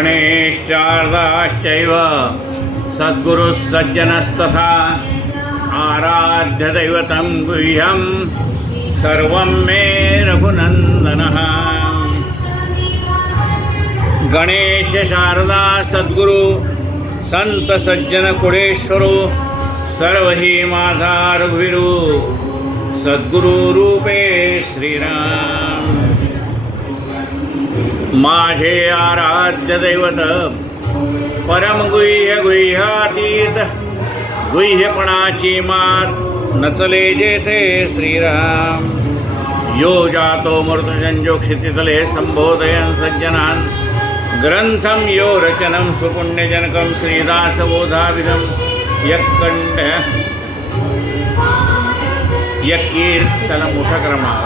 गणेशार्दाश्चैव सद्गुरुः सज्जनस्तथा आराध्य दैवतं गुह्यं सर्वं मे रघुनन्दनः। गणेश शारदा सद्गुरु संत सज्जन कुळेश्वरो सर्व ही माझा रघुवीरू सद्गुरु रूपे श्रीराम। माझे आराध्य दैवत परम गुह्य गुह्यातीत गुह्यपणाची मात नचले जेथे श्रीराम। यो जातो मृतजंजो क्षितितले संबोधयन् सज्जनान् ग्रंथम यो रचनम सुपुण्यजनकं श्रीदासबोधाविदं यक्कंड यकीर्तन मोठा क्रमांक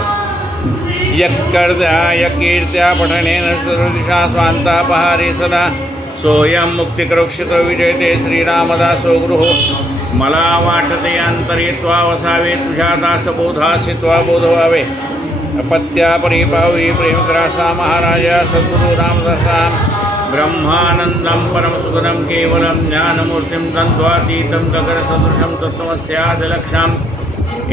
यकीर्त्या पठनेन सर्वदिशा स्वांतापहारे सदा सोयं मुक्तिकरोक्षितो विजयते श्रीरामदासो गृहो। मला वाटते अंतरी त्वा वसावे तुझ्या दासबोधासी त्वा बोध व्हावे। अपत्या परिपावी प्रेमग्रासा महाराजा सद्गुरु रामदासा ब्रह्मानंदं परमसुखदं केवलं ज्ञानमूर्तिं तन्त्वातीतं गगनसदृशं तत्त्वमस्यादिलक्ष्यम्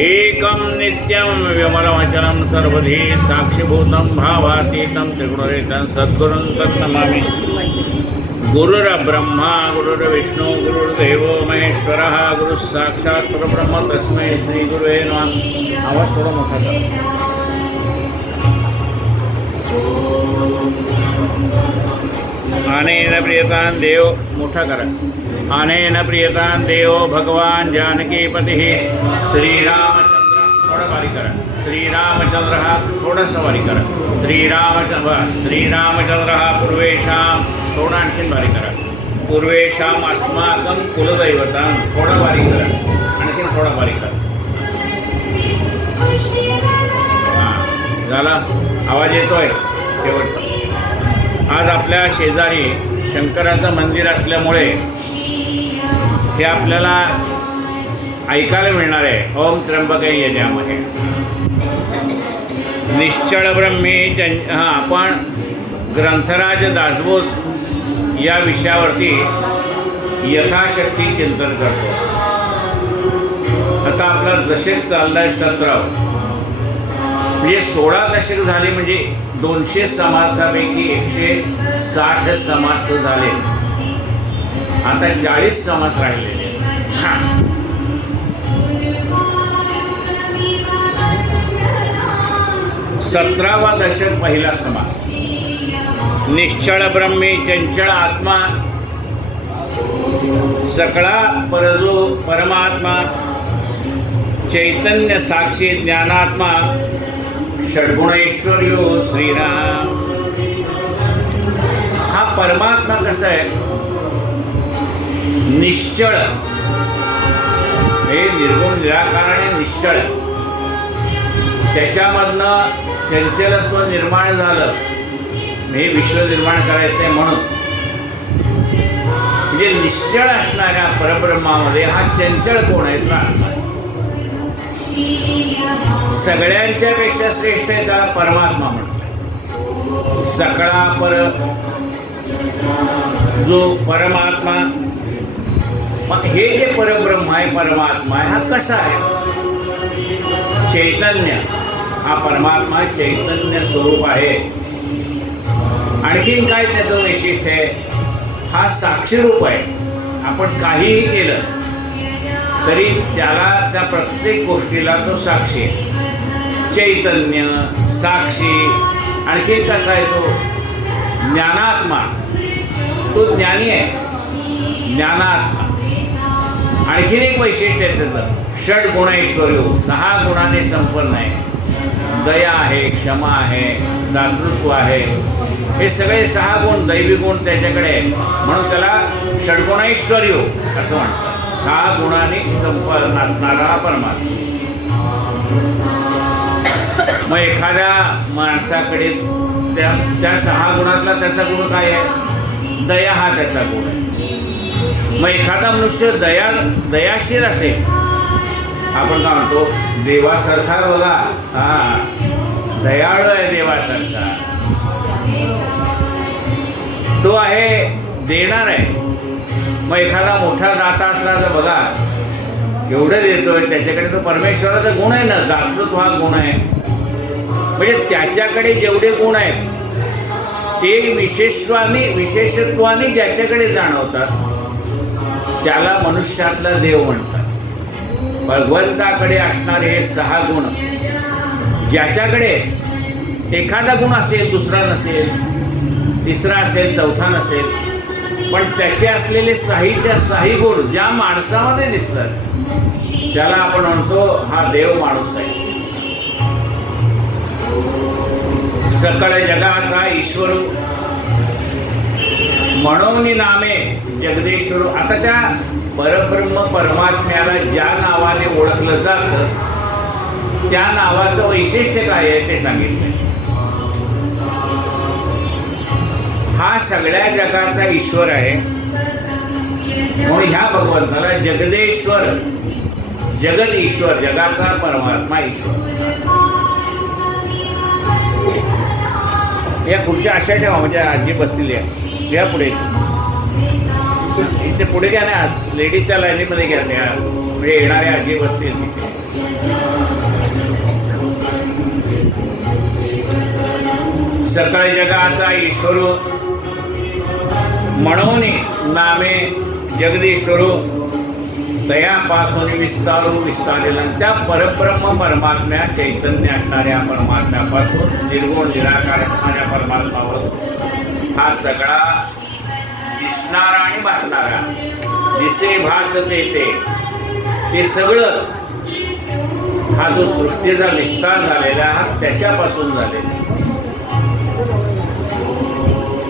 एकं नित्यं विमलमचलं सर्वधी साक्षिभूतं भावातीतं त्रिगुणरहितं सद्गुरुं तन्नमामि। गुरुर्ब्रह्मा गुरुर्विष्णु गुरुर्देवो महेश्वरः गुरुः साक्षात् परब्रह्म तस्मै श्रीगुरुवे नमः। आवाज थोडा मोठा करा। आनेन प्रियतां देव मोठा करा। आनेन प्रियतां देव भगवान जानकीपतिः श्रीरामचंद्र थोड़ा बारीक करा। श्रीरामचंद्र थोडासा बारीक करा। श्रीरामचंद्र पूर्वेशां थोडा आणखीन बारीक करा। पूर्वेशां अस्माकं कुलदैवतं थोडा बारीक करा। आणखीन थोडा बारीक करा। हां झाला आवाज येतोय शेवटचा। आज आपल्या शेजारी शंकराचं मंदिर असल्यामुळे हे आपल्याला ऐकायला मिळणार आहे। ओम त्र्यंबके यजामहे निश्चळ ब्रह्मी आपण ग्रंथराज दासबोध या विषयावरती यथाशक्ती चिंतन करतो। आता आपला दशक चाललाय 17 म्हणजे 16 दशक झाले म्हणजे 200 समासापैकी 160 समास झाले। आता 40 समास राहिलेले। 17वा दशक पहिला समास निश्चळ ब्रह्मी चंचळ आत्मा सकळा परजो परमात्मा चैतन्य साक्षी ज्ञानात्मा षड्गुणेश्वर्यो श्रीराम। हा परमात्मा कसा आहे निश्चळ हे निर्गुण निराकार आणि निश्चळ त्याच्यामधनं चंचलत्व निर्माण झालं हे विश्व निर्माण करायचंय म्हणून म्हणजे निश्चळ असणाऱ्या परब्रह्मामध्ये हा चंचल कोण आहे सगळ्यांच्या पेक्षा श्रेष्ठ आहे त्याला परमात्मा म्हणतात। सकळा पर जो परमात्मा हे जे परब्रह्म आहे परमात्मा आहे हा कसा आहे चैतन्य। हा परमात्मा चैतन्य स्वरूप आहे। आणखीन काय त्याचं वैशिष्ट्य आहे हा साक्षी रूप आहे। आपण काहीही केलं तरी त्याला त्या प्रत्येक गोष्टीला तो साक्षी आहे। चैतन्य साक्षी आणखी कसा आहे तो ज्ञानात्मा तो ज्ञानी आहे ज्ञानात्मा। आणखीन एक वैशिष्ट्य आहे त्याचं षड्गुणैश्वर्यो 6 गुणाने संपन्न आहे। दया आहे क्षमा आहे दातृत्व आहे हे सगळे 6 गुण दैवी गुण त्याच्याकडे आहे म्हणून त्याला षड्गुणैश्वर्यो असं म्हणतात। 6 गुणांनी संपन्न असणारा परमात्मा। मग एखाद्या माणसाकडे त्या 6 गुणातला त्याचा गुण काय आहे दया हा त्याचा गुण आहे। मग एखादा मनुष्य दयाशील असेल आपण काय म्हणतो देवासारखा बघा हा दयाळू आहे देवासारखा तो आहे देणार आहे. मग एखादा मोठा दाता असला तर बघा एवढं देतोय, त्याच्याकडे तो परमेश्वराचा गुण आहे ना, दातृत्व हा गुण आहे. म्हणजे त्याच्याकडे जेवढे गुण आहेत ते विशेषत्वाने ज्याच्याकडे जाणवतात त्याला मनुष्यातला देव म्हणतात. भगवंताकडे असणारे हे 6 गुण, ज्याच्याकडे एखादा गुण असेल, दुसरा नसेल, तिसरा असेल, चौथा नसेल, पण त्याचे असलेले 6च्या 6 गुण ज्या माणसामध्ये दिसतात त्याला आपण म्हणतो हा देव माणूस आहे. सकळ जगाचा ईश्वर म्हणून नामे जगदेश्वर. आता त्या परब्रह्म परमात्म्याला ज्या नावाने ओळखलं जातं त्या नावाचं वैशिष्ट्य काय आहे ते सांगितलंय. हा सगळ्या जगाचा ईश्वर आहे म्हणून ह्या भगवंताला जगदेश्वर, जगत ईश्वर, जगाचा परमात्मा ईश्वर. या पुढच्या अशा ठेवा, म्हणजे आजी बसलेली आहे, या पुढे इथे पुढे घ्या ना, लेडीजच्या लाईनीमध्ये घ्या त्या, म्हणजे येणाऱ्या आजी बसतील तिथे. सकळ जगाचा ईश्वर म्हणून नामे जगदीश्वर, दयापासून विस्तारलेला त्या परब्रह्म परमात्म्या चैतन्य असणाऱ्या परमात्म्यापासून निर्गुण निराकार असणाऱ्या परमात्म्यावर हा सगळा दिसणारा आणि भासणारा, दिसे भासते ते सगळं, हा जो सृष्टीचा विस्तार झालेला हा त्याच्यापासून झालेला.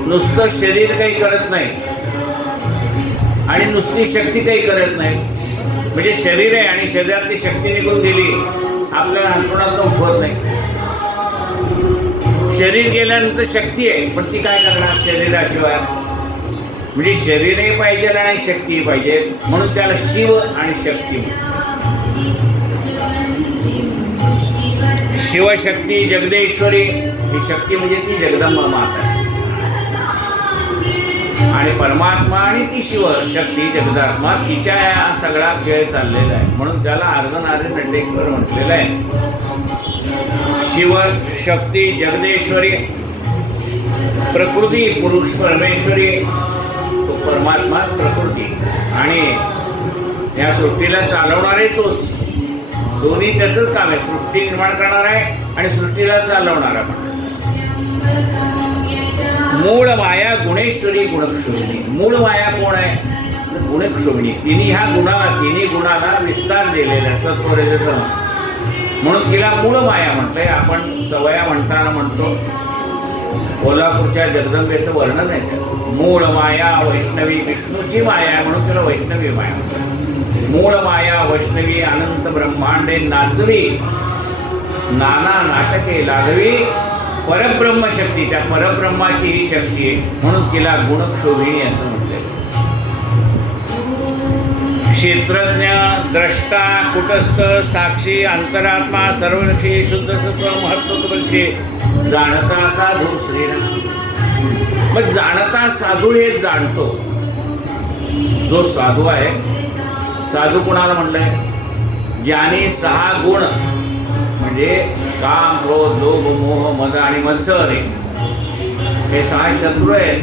नुसतं शरीर काही करत नाही आणि नुसती शक्ती काही करत नाही. म्हणजे शरीर आहे आणि शरीरातली शक्ती निघून गेली, आपल्याला अंतरुणात उठवत नाही. शरीर गेल्यानंतर शक्ती आहे, पण ती काय करणार शरीराशिवाय. म्हणजे शरीरही पाहिजे आणि शक्तीही पाहिजे, म्हणून त्याला शिव आणि शक्ती. शिवशक्ती जगदेश्वरी, ही शक्ती म्हणजे ती जगदंबा माता आणि परमात्मा, आणि ती शिव शक्ती जगदात्मा, तिच्या या सगळा खेळ चाललेला आहे. म्हणून त्याला अर्धनारीश्वर म्हटलेलं आहे. शिव शक्ती जगदेश्वरी, प्रकृती पुरुष परमेश्वरी, तो परमात्मा प्रकृती, आणि या सृष्टीला चालवणारे तोच. दोन्ही त्याचंच काम आहे, सृष्टी निर्माण करणार आहे आणि सृष्टीला चालवणारा पण. मूळ माया गुणेश्वरी गुणक्षोभिनी. मूळ माया कोण आहे? गुणक्षोभिनी. तिन्ही गुणाला विस्तार दिलेला सत्व रजत, म्हणून तिला मूळ माया म्हटलंय. आपण सवया म्हणताना म्हणतो, कोल्हापूरच्या जगदंबेचं वर्णन आहे. मूळ माया वैष्णवी, विष्णूची माया आहे म्हणून तिला वैष्णवी माया म्हणतात. मूळ माया वैष्णवी अनंत ब्रह्मांडे नाचवी, नाना नाटके लागवी, परब्रह्म शक्ती. त्या परब्रह्माची ही शक्ती आहे म्हणून तिला गुणक्षोभिणी असं म्हटलंय. क्षेत्रज्ञ, द्रष्टा, कुटस्थ, साक्षी, अंतरात्मा, सर्वलक्षी, शुद्ध सत्व, महत्त्वबलची, जाणता साधू श्रीराम. मग जाणता साधू हे जाणतो. जो साधू आहे, साधू कुणाला म्हणलंय? ज्याने 6 गुण म्हणजे काम, क्रोध, लोभ, मोह, मद आणि मत्सर हे 6 शत्रू आहेत.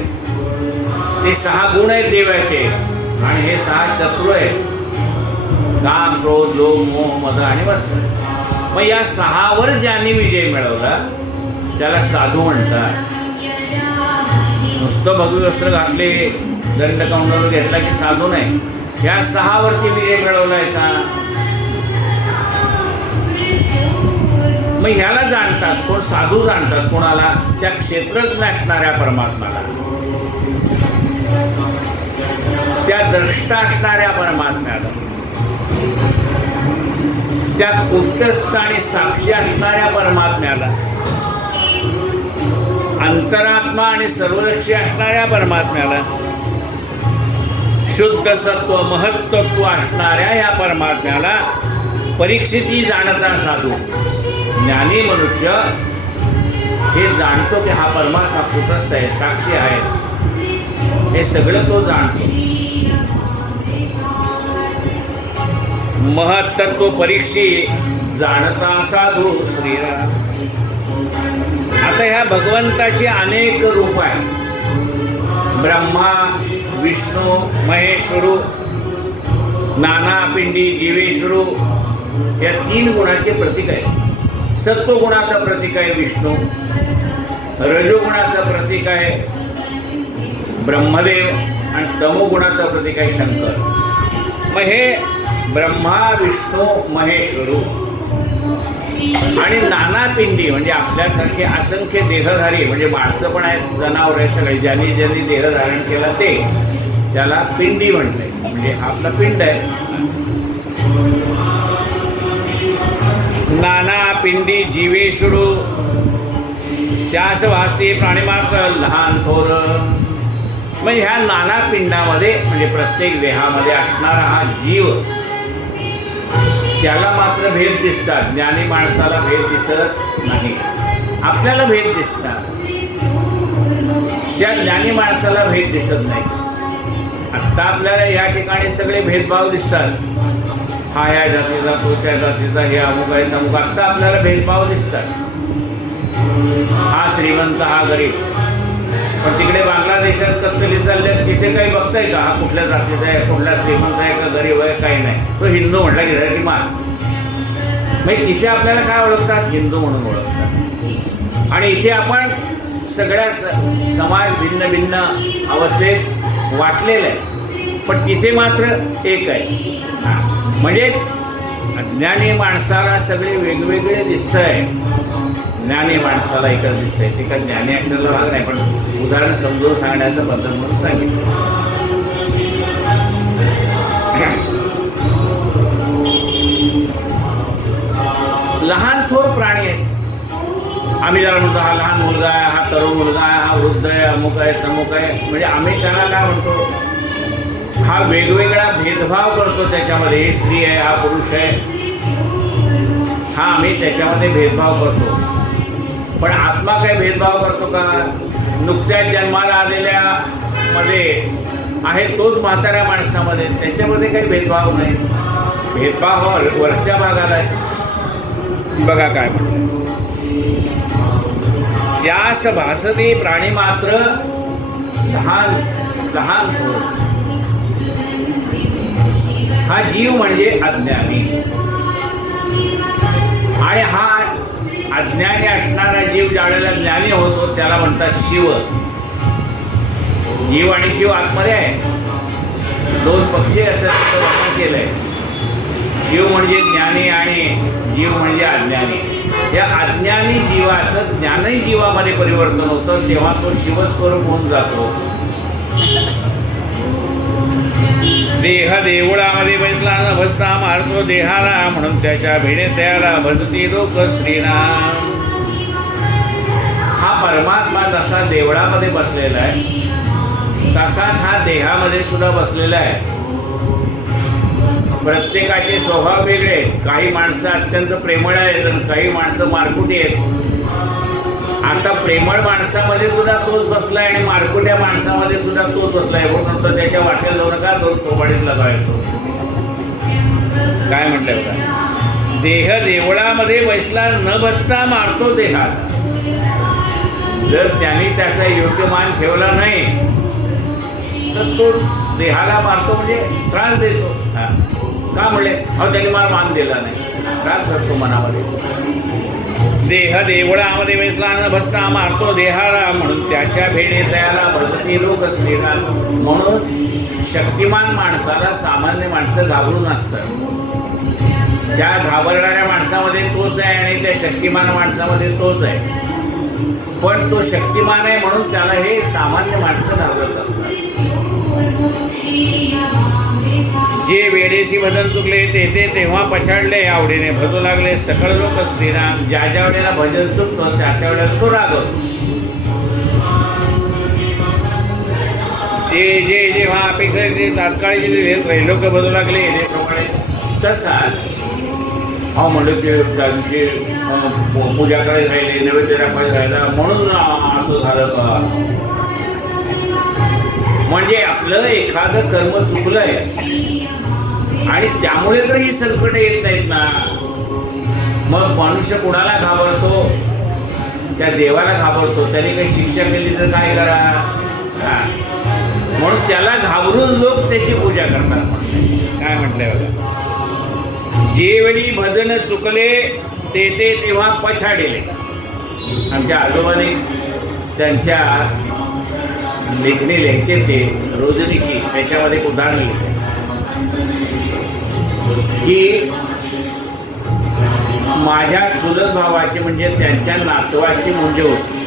ते 6 गुण आहेत देवाचे आणि हे 6 शत्रू आहेत, काम, क्रोध, लोभ, मोह, मद आणि मत्सर. मग या 6वर ज्यांनी विजय मिळवला त्याला साधू म्हणतात. नुसतं भगवी वस्त्र घातले, दंडकमंडल घेतला की साधू नाही. या 6वरती विजय मिळवलाय का? मग ह्याला जाणतात कोण? साधू जाणतात. कोणाला? त्या क्षेत्रज्ञ असणाऱ्या परमात्म्याला, त्या द्रष्टा असणाऱ्या परमात्म्याला, त्या कुष्ठस्थ आणि साक्षी असणाऱ्या परमात्म्याला, अंतरात्मा आणि सर्वलक्षी असणाऱ्या परमात्म्याला, शुद्ध सत्व महत्त्व असणाऱ्या या परमात्म्याला परीक्षिती जाणता साधू. ज्ञानी मनुष्य हे जाणतो की हा परमात्मा कुटस्थ आहे, साक्षी आहे, हे सगळं तो जाणतो. महत्त्व परीक्षी जाणता साधू श्रीराम. आता ह्या भगवंताची अनेक रूप आहेत. ब्रह्मा, विष्णू, महेश्वरू, नाना पिंडी, जीवेश्वरू या 3 गुणाचे प्रतीक आहे. सत्वगुणाचं प्रतीक आहे विष्णू, रजोगुणाचं प्रतीक आहे ब्रह्मदेव आणि तमोगुणाचं प्रतीक आहे शंकर. मग हे ब्रह्मा, विष्णू, महेश्वरू आणि नाना पिंडी म्हणजे आपल्यासारखे असंख्य देहधारी म्हणजे माणसं पण आहेत, जनावर आहेत, सगळे ज्यांनी ज्यांनी देह धारण केला ते त्याला पिंडी म्हटलंय. म्हणजे आपला पिंड आहे. नाना पिंडी जीवेश्वरू त्यास वास्ते प्राणीमात्र लहान थोर. म्हणजे ह्या नाना पिंडामध्ये म्हणजे प्रत्येक देहामध्ये असणारा हा जीव त्याला मात्र भेद दिसतात. ज्ञानी माणसाला भेद दिसत नाही. आपल्याला भेद दिसतात, त्या ज्ञानी माणसाला भेद दिसत नाही. आत्ता आपल्याला या ठिकाणी सगळे भेदभाव दिसतात. हा या जातीचा, तो त्या जातीचा, हे अमुक आहे तमुक. आत्ता आपल्याला भेदभाव दिसतात. हा श्रीमंत, हा गरीब. पण तिकडे बांगलादेशात कत्तली चालल्यात, तिथे काही बघताय का हा कुठल्या जातीचा आहे, कुठला श्रीमंत आहे का गरीब आहे, काही नाही. तो हिंदू म्हटला की धरती मान. म्हणजे तिथे आपल्याला काय ओळखतात? हिंदू म्हणून ओळखतात. आणि इथे आपण सगळ्या समाज भिन्न भिन्न अवस्थेत वाटलेला आहे, पण तिथे मात्र एक आहे. म्हणजे अज्ञानी माणसाला सगळे वेगवेगळे दिसतंय, ज्ञानी माणसाला एकच दिसतंय. ते काय ज्ञानी अक्षराला भाग नाही, पण उदाहरण समजून सांगण्याचं पद्धत म्हणून सांगितलं. लहान थोर प्राणी आहे. आम्ही त्याला म्हणतो हा लहान मुलगा आहे, हा तरुण मुलगा आहे, हा वृद्ध आहे, अमुक आहे तमुक आहे. म्हणजे आम्ही त्याला काय म्हणतो? हा वेगवेगळा भेदभाव करतो त्याच्यामध्ये. हे स्त्री आहे, हा पुरुष आहे, हा आम्ही त्याच्यामध्ये भेदभाव करतो. पण आत्मा काय भेदभाव करतो का? नुकत्याच जन्माला आलेल्या मध्ये आहे तोच म्हाताऱ्या माणसामध्ये, त्याच्यामध्ये काही भेदभाव नाही. भेदभाव वरच्या भागाला आहे. बघा काय म्हणतात, त्यास भासते प्राणी मात्र लहान लहान थोर. हा जीव म्हणजे अज्ञानी, आणि हा अज्ञानी असणारा जीव ज्यावेळेला ज्ञानी होतो त्याला म्हणतात शिव. जीव आणि शिव आतमध्ये आहे, 2 पक्षी असं त्याचं वर्णन केलंय. शिव म्हणजे ज्ञानी आणि जीव म्हणजे अज्ञानी. या अज्ञानी जीवाचं ज्ञानी जीवामध्ये परिवर्तन होतं, तेव्हा तो शिवस्वरूप होऊन जातो. देह देवळामध्ये बसला न भजता मारतो देहाला, म्हणून त्याच्या भिडे त्याला भजती लोक श्रीराम. हा परमात्मा जसा देवळामध्ये बसलेला आहे तसाच हा देहामध्ये सुद्धा बसलेला आहे. प्रत्येकाचे स्वभाव वेगळे आहेत. काही माणसं अत्यंत प्रेमळ आहेत आणि काही माणसं मारकुटी आहेत. आता प्रेमळ माणसामध्ये सुद्धा तोच बसलाय आणि मारकुट्या माणसामध्ये सुद्धा तोच बसलाय. म्हणून तर त्याच्या वाटेल जाऊ नका, 2 थोबाडीत लगायचो. काय म्हटलंय का? देह देवळामध्ये बसला न बसता मारतो देहाला. जर त्याने त्याचा योग्य मान ठेवला नाही तर तो देहाला मारतो, म्हणजे त्रास देतो. का म्हणले? त्याने मला मान दिला नाही, त्रास करतो मनामध्ये. देह देवळामध्ये बसला न बसता मारतो देहाला, म्हणून त्याच्या भेडे त्याला भजती लोक श्रीराम. म्हणून शक्तिमान माणसाला सामान्य माणसं घाबरून असतात. त्या घाबरणाऱ्या माणसामध्ये तोच आहे आणि त्या शक्तिमान माणसामध्ये तोच आहे. पण तो शक्तिमान आहे म्हणून त्याला हे सामान्य माणसं घाबरत असतात. जे वेडेशी भजन चुकले ते तेव्हा पछाडले, आवडीने भजू लागले सकळ लोक श्रीराम. ज्या ज्या वेळेला भजन चुकतो त्या त्या वेळेला तो रागवतो. ते जे जेव्हा अपेक्षा ते तात्काळ लोक भजू लागले याप्रमाणे. तसाच म्हणलं ते त्या दिवशी पूजाकडे राहिले, नैवेद्य राखायला राहिला म्हणून असं झालं का? म्हणजे आपलं एखादं कर्म चुकलंय आणि त्यामुळे तर ही संकट येत नाहीत ना. मग मनुष्य कुणाला घाबरतो? त्या देवाला घाबरतो. त्याने काही शिक्षा केली तर काय करा. म्हणून त्याला घाबरून लोक त्याची पूजा करतात. काय म्हटलंय बघा, जे वेळी भजन चुकले ते तेव्हा पछाडिले. आमच्या आजोबाने त्यांच्या लेखणी लिहायचे ते रोजनीशी, त्याच्यामध्ये एक उदाहरण लिहिते की माझ्या चुलत भावाची म्हणजे त्यांच्या नातवाची मुंज होती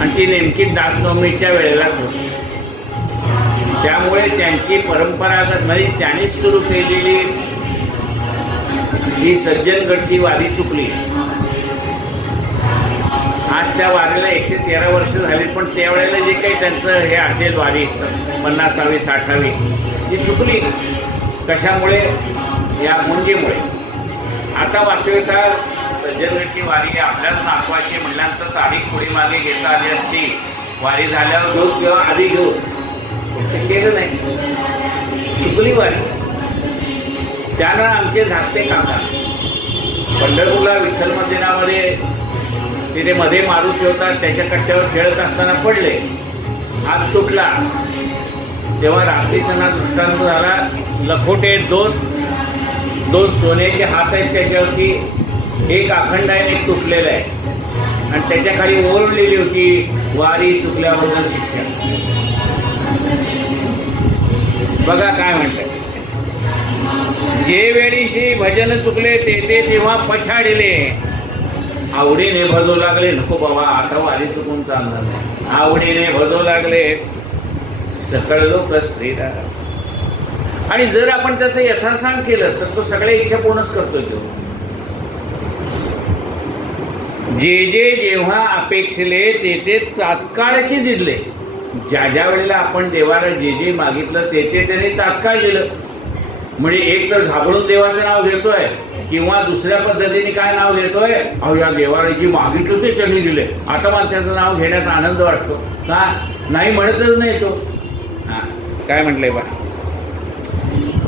आणि ती नेमकी दासनवमीच्या वेळेलाच होती. त्यामुळे त्यांची परंपरागत म्हणजे त्यांनीच सुरू केलेली ही सज्जनगडची वारी चुकली. आज त्या वारीला 113 वर्ष झाली, पण त्यावेळेला जे काही त्यांचं हे असेल वारी 50वी 60वी ती चुकली. कशामुळे? या मुंजीमुळे. आता वास्तविकता सज्जनगडची वारी आपल्याच नातवाची म्हणल्यानंतर तारीख पुढे मागे घेता आली असती. वारी झाल्यावर घेऊ किंवा आधी घेऊ, ते केलं नाही, चुकली वारी. त्यानं आमचे धाकटे काका पंढरपूरला विठ्ठल मंदिरामध्ये तिथे मध्ये मारुती होता, त्याच्या कट्ट्यावर खेळत असताना पडले, हात तुटला. तेव्हा रात्री त्यांना दृष्टांत झाला. लखोटे दोन सोन्याचे हात आहेत, त्याच्यावरती एक अखंड आहे, एक तुटलेला आहे आणि त्याच्या खाली ओरडलेली होती वारी चुकल्याबद्दल शिक्षा. बघा काय म्हणतात, जे वेळीशी भजन चुकले ते तेव्हा पछाडिले. आवडीने भजू लागले. नको बाबा आता वारी चुकून चालणार नाही. आवडीने भजू लागले सकळ लोक श्रीराम. आणि जर आपण त्याचं यथासांग केलं तर तो सगळ्या इच्छा पूर्णच करतोय. तो जे जेव्हा अपेक्षले ते तात्काळचे दिले. ज्या वेळेला आपण देवाला जे मागितलं ते त्याने तात्काळ दिलं. म्हणजे एक तर घाबरून देवाचं नाव घेतोय किंवा दुसऱ्या पद्धतीने काय नाव घेतोय, अहो या देवाला जी मागितलं ते त्यांनी दिले, आता मला त्याचं नाव घेण्यात आनंद वाटतो का नाही, म्हणतच नाही तो. काय म्हटलंय बा,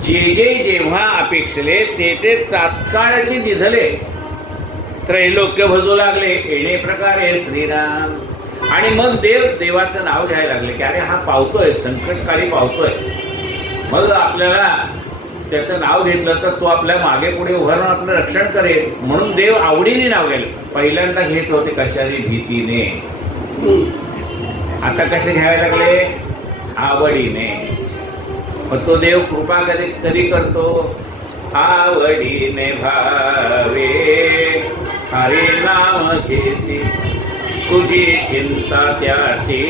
जे जेव्हा अपेक्षले ते तात्काळचे दिधले. त्रैलोक्य भजू लागले येणे प्रकारे श्रीराम. आणि मग देवाचं नाव घ्यायला लागले की अरे हा पावतोय, संकटकाळी पावतोय. मग आपल्याला त्याचं नाव घेतलं तर तो आपल्या मागे पुढे उभारून आपलं रक्षण करेल. म्हणून देव आवडीने नाव घ्यायला. पहिल्यांदा घेत होते कशाने? भीतीने. आता कसे घ्यायला लागले? आवडीने. मग तो देव कृपा कधी करतो? आवडीने भावे हरी नाम घेसी, तुझी चिंता त्यासी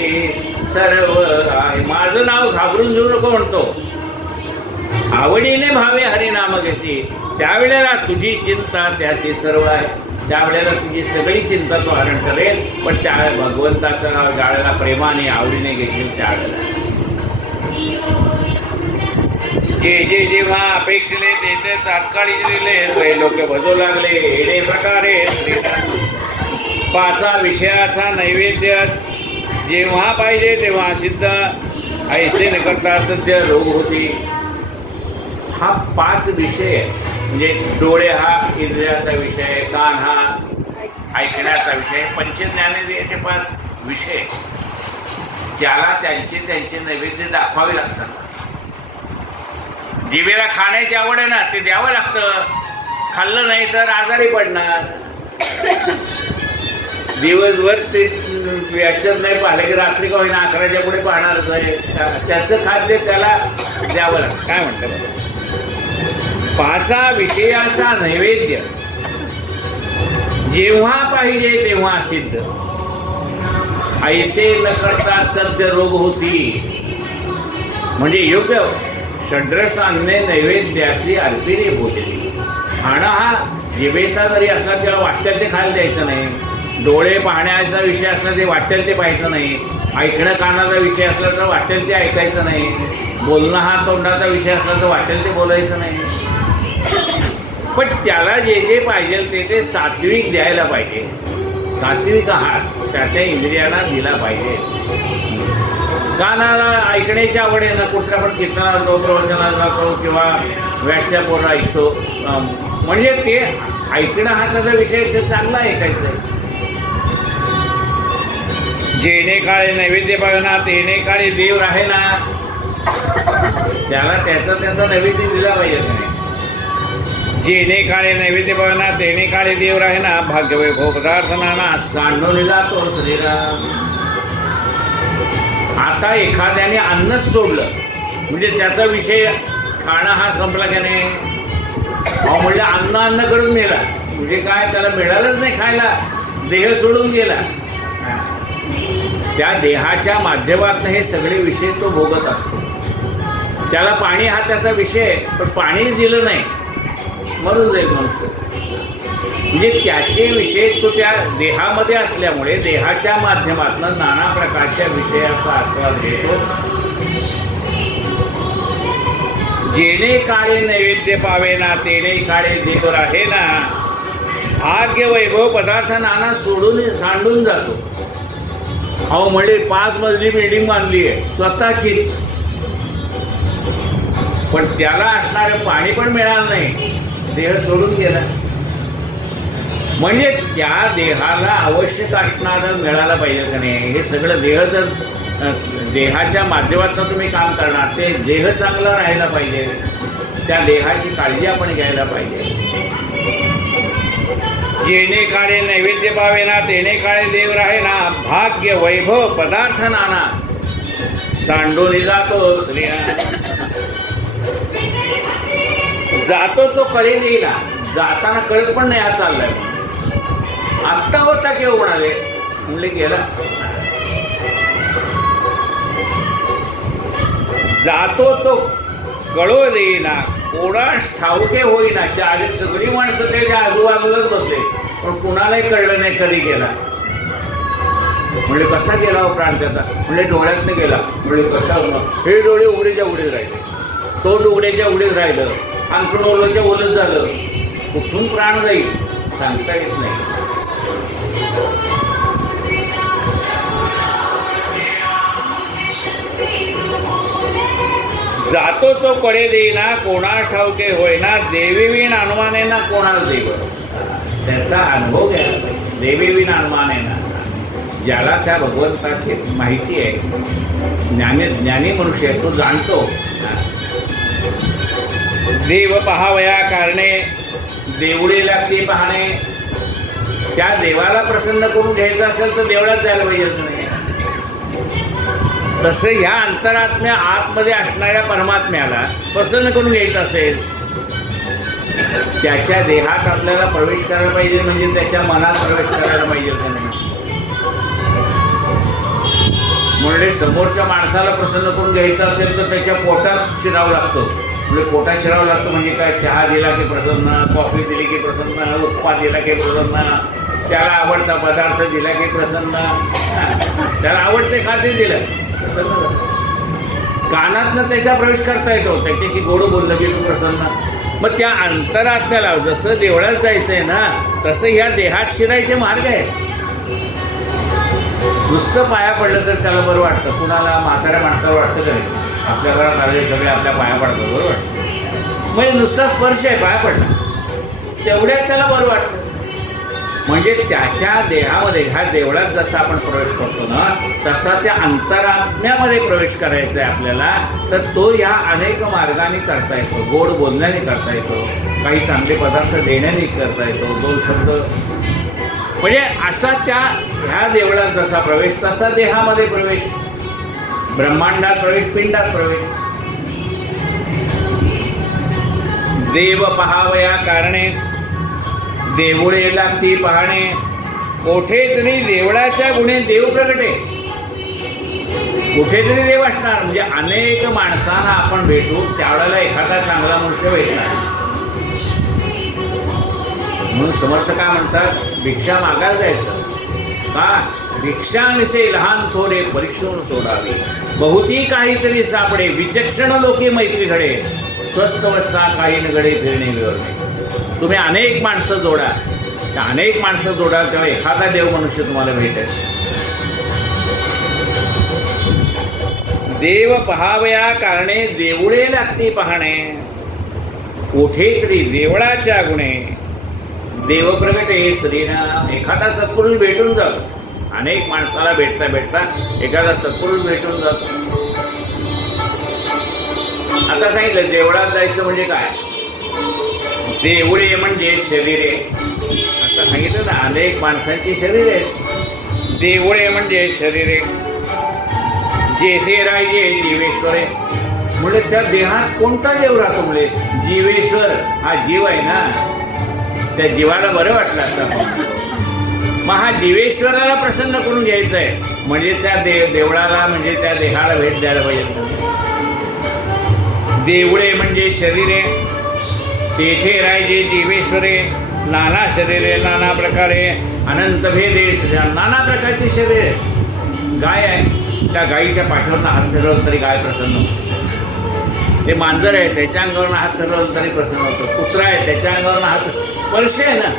सर्व आहे. माझं नाव घाबरून घेऊ नको म्हणतो. आवडीने भावे हरिनाम घेसी, त्यावेळेला तुझी चिंता त्याशी सर्व आहे. त्यावेळेला तुझी सगळी चिंता तो हरण करेल. पण त्या भगवंताचं नाव ज्यावेळेला प्रेमाने आवडीने घेशील त्यावेळेला. जे जेव्हा अपेक्षले ते तात्काळी दिले. लोक भजू लागले येणे प्रकारे श्रीराम. पाचा विषयाचा नैवेद्य जेव्हा पाहिजे तेव्हा सिद्ध. ऐसे न करता सध्या रोग होती. हा 5 विषय म्हणजे डोळे हा इंद्रियाचा विषय, कान हा ऐकण्याचा विषय, पंचज्ञानेंद्रियाचे 5 विषय ज्याला त्यांचे नैवेद्य दाखवावे लागतात. जिभेला खाण्याची आवड आहे ना, ते द्यावं लागतं. खाल्लं नाही तर आजारी पडणार. दिवसभर ते व्याख्यान नाही पाहिलं की रात्री का होईना 11च्या पुढे पाहणारच आहे. त्याचं खाद्य त्याला द्यावं लागतं. काय म्हणतं? 5 विषयाचा नैवेद्य जेव्हा पाहिजे तेव्हा सिद्ध. ऐसे न करता सद्य रोग होती. म्हणजे योग्य षड्रसान्ने नैवेद्याची अर्पिणी बोलली. खाणं हा जिभेचा जरी असला त्याला वाटेल ते खायला द्यायचं नाही. डोळे पाहण्याचा विषय असला ते वाटेल ते पाहायचं नाही. ऐकणं कानाचा विषय असला तर वाटेल ते ऐकायचं नाही. बोलणं हा तोंडाचा विषय असला तर वाटेल ते बोलायचं नाही. पण त्याला जे पाहिजे ते सात्विक द्यायला पाहिजे. सात्विक आहार त्या इंद्रियांना दिला पाहिजे. कानाला ऐकण्याची आवड आहे ना, कुठल्या पण कीर्तनाला जातो, प्रवचनाला जातो किंवा व्हॉट्सॲपवर ऐकतो, म्हणजे ते ऐकणं हा त्याचा विषय, ते चांगला ऐकायचं आहे. जेणे काळे नैवेद्य पावेना तेणे काळे देव राहे ना, त्याला त्याचा नैवेद्य दिला पाहिजे नाही. जेणे काळे नैवेद्य पावेना तेणे काळे देव राहे ना, भाग्यवैभव पदार्थ नाना सांडून जातो श्रीराम. आता एखाद्याने अन्नच सोडलं म्हणजे त्याचा विषय खाणं हा संपला की नाही. म्हणजे अन्न करून नेला म्हणजे काय, त्याला मिळालंच नाही खायला, देह सोडून गेला. त्या देहाच्या माध्यमातून हे सगळे विषय तो भोगत असतो. त्याला पाणी हा त्याचा विषय, पण पाणी दिलं नाही मरून जाईल मनुष्य. म्हणजे त्याचे विषय तो त्या देहामध्ये असल्यामुळे देहाच्या माध्यमातून नाना प्रकारच्या विषयाचा आस्वाद घेतो. जेणे काळे नैवेद्य पावेना तेणे काळे देव राहे ना, भाग्य वैभव पदार्थ नाना सोडून सांडून जातो. अहो म्हणजे 5 मजली बिल्डिंग बांधली आहे स्वतःचीच, पण त्याला असणारं पाणी पण मिळालं नाही, देह सोडून गेला. म्हणजे त्या देहाला आवश्यक असणारं मिळालं पाहिजे का नाही. हे सगळं देह जर देहाच्या माध्यमातून तुम्ही काम करणार, ते देह चांगला राहायला पाहिजे, त्या देहाची काळजी आपण घ्यायला पाहिजे. जेणे काळे नैवेद्य पावेना तेणे काळे देव राहे ना, भाग्य वैभव पदार्थ नाना सांडून जातो श्रीराम. जातो तो कळे देईना, जाताना कळत पण नाही हा चाललाय. आत्ता होता केव्हा म्हणाले म्हणले गेला. जातो तो कळो देईना कोणास ठाऊके होईना. चारी सगळी माणसं त्याच्या आजूबाजूलाच बसले, पण कुणालाही कळलं नाही कधी गेला. म्हणजे कसा गेला हो प्राण त्याचा, म्हणजे डोळ्यातनं गेला. म्हणजे कसा, हे डोळे उघडेच्या उघडेच राहिले, तोंड उघडेच्या उघडेच राहिलं, अंथरूण ओलंच्या ओलच झालं. कुठून प्राण जाईल सांगता येत नाही. जातो तो कडे देईना कोणास ठाऊके होईना, देवी विण अनुमानेना कोणास देव. त्याचा अनुभव घ्यायला पाहिजे. देवी विण अनुमानेना, ज्याला त्या भगवंताची माहिती आहे, ज्ञानी मनुष्य आहे, तो जाणतो. देव पहावया कारणे देवळे लागते पाहणे. त्या देवाला प्रसन्न करून घ्यायचं असेल तर देवळात जायला पाहिजे नाही. तसं ह्या अंतरात्म्या आतमध्ये असणाऱ्या परमात्म्याला प्रसन्न करून घ्यायचं असेल, त्याच्या देहात आपल्याला प्रवेश करायला पाहिजे, म्हणजे त्याच्या मनात प्रवेश करायला पाहिजे. म्हणजे समोरच्या माणसाला प्रसन्न करून घ्यायचं असेल तर त्याच्या पोटात शिरावं लागतो. म्हणजे पोटात शिरावं लागतं म्हणजे काय, चहा दिला की प्रसन्न, कॉफी दिली की प्रसन्न, उपमा दिला की प्रसन्न, त्याला आवडता पदार्थ दिला की प्रसन्न, त्याला आवडते खाते दिलं प्रसन्न. कानातनं त्याच्या प्रवेश करता येतो, त्याच्याशी गोड बोललं की तू प्रसन्न. मग त्या अंतरात्म्याला जसं देवळात जायचंय ना, तसं ह्या देहात शिरायचे मार्ग आहेत. नुसतं पाया पडलं तर त्याला बरं वाटतं. कुणाला म्हाताऱ्या माणसाला वाटतं का नाही, आपल्या घरात आलेले सगळे आपल्या पाया पडतात, बरोबर. म्हणजे नुसता स्पर्श आहे, पाया पडला तेवढ्यात त्याला बरं वाटतं. म्हणजे त्याच्या देहामध्ये ह्या देवळात जसा आपण प्रवेश करतो ना, तसा त्या अंतरात्म्यामध्ये प्रवेश करायचा आहे आपल्याला. तर तो या अनेक मार्गाने करता येतो. गोड बोलण्याने करता येतो, काही चांगले पदार्थ देण्याने करता येतो, 2 शब्द. म्हणजे असा त्या ह्या देवळात जसा प्रवेश तसा देहामध्ये प्रवेश, ब्रह्मांडात प्रवेश, पिंडात प्रवेश. देव पहावया कारणे देवळे लागती पाहणे. कोठेतरी देवळाच्या गुणे देव प्रगटे, कुठेतरी देव असणार. म्हणजे अनेक माणसांना आपण भेटू, त्यावेळेला एखादा चांगला मनुष्य भेटणार. म्हणून समर्थ काय म्हणतात, भिक्षा मागायला जायचं का, भिक्षा मिसे लहान थोडे परीक्षून सोडावे. बहुती काहीतरी सापडे विचक्षण लोके मैत्री घडे, स्वस्त वस्ता काही नगडे फिरणे विरणे. तुम्ही अनेक माणसं जोडा, त्या अनेक माणसं जोडा, तेव्हा एखादा देव मनुष्य तुम्हाला भेटेल. देव पहावया कारणे देवळे लागती पाहणे, कोठे तरी देवळाच्या गुणे देव प्रगटे श्रीराम. एखादा सत्पुरुष भेटून जातो, अनेक माणसाला भेटता भेटता एखादा सत्पुरुष भेटून जातो. आता सांगितलं देवळात जायचं म्हणजे काय, देवळे म्हणजे शरीरे. आता सांगितलं ना अनेक माणसांची शरीर आहेत. देवळे म्हणजे शरीरे, जेथे राहिले जीवेश्वरे. म्हणजे त्या देहात कोणता देव राहतो, म्हणजे जीवेश्वर हा जीव आहे ना, त्या जीवाला बरं वाटलं असतं. मग हा जीवेश्वराला प्रसन्न करून घ्यायचं आहे, म्हणजे त्या देवळाला म्हणजे त्या देहाला भेट द्यायला पाहिजे. देवळे म्हणजे शरीरे, तेथे राहायचे जीवेश्वरे. नाना शरीरे नाना प्रकारे, अनंत भेदे. नाना प्रकारची शरीरे. गाय आहे, त्या गायीच्या पाठीवरनं हात फिरवलं तरी गाय प्रसन्न होतो. ते मांजर आहे, त्याच्या अंगावरनं हात फिरवलं तरी प्रसन्न होतो. कुत्रा आहे, त्याच्या अंगावरनं हात. स्पर्श आहे ना,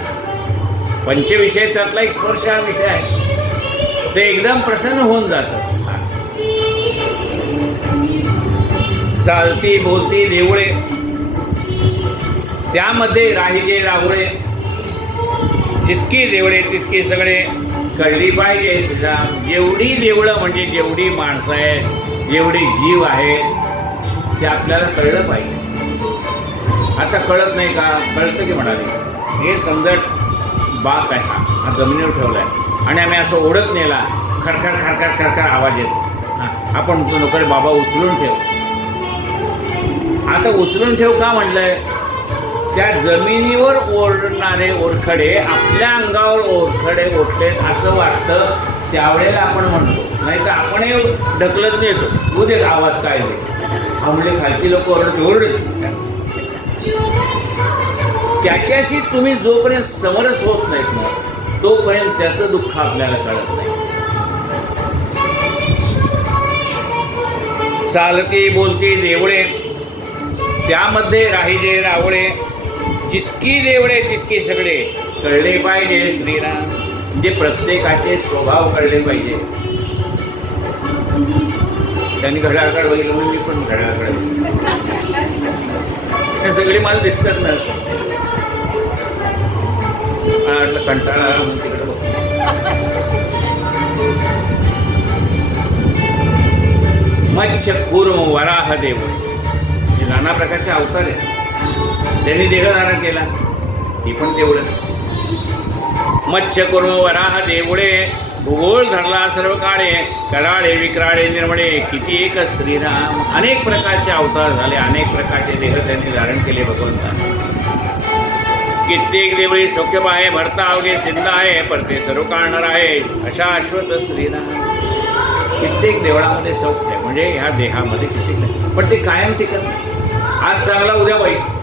पंचविषय त्यातला एक स्पर्श हा विषय आहे, ते एकदम प्रसन्न होऊन जातं. चालती बोलती देवळे, त्यामध्ये राहिले रावळे. जितकी देवळे तितकी सगळे कळली पाहिजे श्रीराम. जेवढी देवळं म्हणजे जेवढी माणसं आहेत, जेवढी जीव आहेत, ते आपल्याला कळलं पाहिजे. आता कळत नाही का, कळतं की म्हणाले. हे समजत बाक आहे, हा जमिनीवर ठेवला आहे आणि आम्ही असं ओढत नेला, खडखड खडखड खडखड आवाज येतो. आपण नको बाबा उचलून ठेव. आता उचलून ठेव का म्हटलंय, त्या जमिनीवर ओढणारे ओरखडे आपल्या अंगावर ओरखडे ओढलेत असं वाटतं, त्यावेळेला आपण म्हणतो. नाही तर आपणही ढकलत नेतो, उद्या आवाज काय दे, हा म्हणजे खालची लोक ओरडत. त्याच्याशी तुम्ही जोपर्यंत समरस होत नाहीत ना, तोपर्यंत त्याचं दुःख आपल्याला कळत नाही. चालती बोलती देवळे, त्यामध्ये राहिले रावळे. जितकी देवळे तितकी सगळे कळले पाहिजे श्रीराम. म्हणजे प्रत्येकाचे स्वभाव कळले पाहिजे. त्यांनी घड्याळाकडे बघितलं म्हणून मी पण घड्याळाकडे हे सगळी मला दिसतात ना, कंटाळा म्हणून तिकडे बघ. मत्स्य कूर्म वराह देव, हे नाना प्रकारचे अवतार आहेत. त्यांनी देह धारण केला, ती पण तेवढंच. मत्स्य कूर्म वराह देवळे, भूगोल धरला सर्व काळे. कराळे विक्राळे निर्मळे, किती एक श्रीराम. अनेक प्रकारचे अवतार झाले, अनेक प्रकारचे देह त्यांनी धारण केले भगवंताने. कित्येक देवळी सौख्य पाहे, भरता अवघे सिंध आहे. परते सर्व काढणार आहे, अशा अश्वत श्रीराम. कित्येक देवळामध्ये सौख्य म्हणजे ह्या देहामध्ये कित्येक नाही, पण ते कायम टिकत नाही. आज चांगला उद्या वाईट